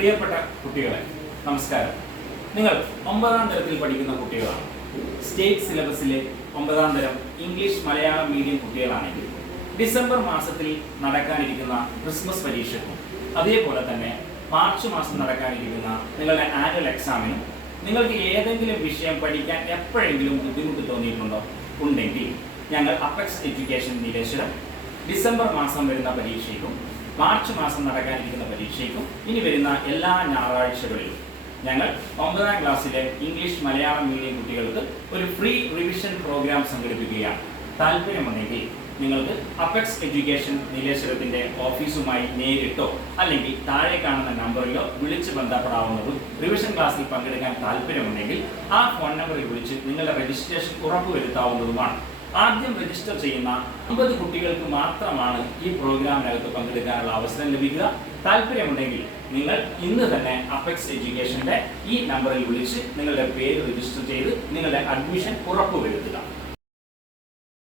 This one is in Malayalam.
പ്രിയപ്പെട്ട കുട്ടികളെ നമസ്കാരം. നിങ്ങൾ 9ാം തരത്തിൽ പഠിക്കുന്ന കുട്ടികളാണ്. സ്റ്റേറ്റ് സിലബസിലെ 9ാം തരം ഇംഗ്ലീഷ് മലയാളം മീഡിയം കുട്ടികളാണെങ്കിൽ ഡിസംബർ മാസത്തിൽ നടക്കാനിരിക്കുന്ന ക്രിസ്മസ് പരീക്ഷയ്ക്കും അതേപോലെ തന്നെ മാർച്ച് മാസം നടക്കാനിരിക്കുന്ന നിങ്ങളുടെ ആനുവൽ എക്സാമിനും നിങ്ങൾക്ക് ഏതെങ്കിലും വിഷയം പഠിക്കാൻ എപ്പോഴെങ്കിലും ബുദ്ധിമുട്ട് തോന്നിയിട്ടുണ്ടോ? ഉണ്ടെങ്കിൽ ഞങ്ങൾ അപ്പെക്സ് എഡ്യൂക്കേഷൻ നീലേശ്വരം ഡിസംബർ മാസം വരുന്ന പരീക്ഷയ്ക്കും മാർച്ച് മാസം നടക്കാനിരിക്കുന്ന പരീക്ഷയ്ക്കും ഇനി വരുന്ന എല്ലാ ഞായറാഴ്ചകളിലും ഞങ്ങൾ 9ാം ക്ലാസ്സിലെ ഇംഗ്ലീഷ് മലയാളം മീഡിയം കുട്ടികൾക്ക് ഒരു ഫ്രീ റിവിഷൻ പ്രോഗ്രാം സംഘടിപ്പിക്കുകയാണ്. താല്പര്യമുണ്ടെങ്കിൽ നിങ്ങൾക്ക് അപ്പെക്സ് എഡ്യൂക്കേഷൻ നീലേശ്വരത്തിന്റെ ഓഫീസുമായി നേരിട്ടോ അല്ലെങ്കിൽ താഴെ കാണുന്ന നമ്പറിലോ വിളിച്ച് ബന്ധപ്പെടാവുന്നതും റിവിഷൻ ക്ലാസ്സിൽ പങ്കെടുക്കാൻ താല്പര്യമുണ്ടെങ്കിൽ ആ ഫോൺ നമ്പറിൽ വിളിച്ച് നിങ്ങളുടെ രജിസ്ട്രേഷൻ ഉറപ്പുവരുത്താവുന്നതുമാണ്. ആദ്യം രജിസ്റ്റർ ചെയ്യുന്ന 50 കുട്ടികൾക്ക് മാത്രമാണ് ഈ പ്രോഗ്രാമിനകത്ത് പങ്കെടുക്കാനുള്ള അവസരം ലഭിക്കുക. താല്പര്യമുണ്ടെങ്കിൽ നിങ്ങൾ ഇന്ന് തന്നെ അപ്പെക്സ് എഡ്യൂക്കേഷന്റെ ഈ നമ്പറിൽ വിളിച്ച് നിങ്ങളുടെ പേര് രജിസ്റ്റർ ചെയ്ത് നിങ്ങളുടെ അഡ്മിഷൻ ഉറപ്പുവരുത്തുക.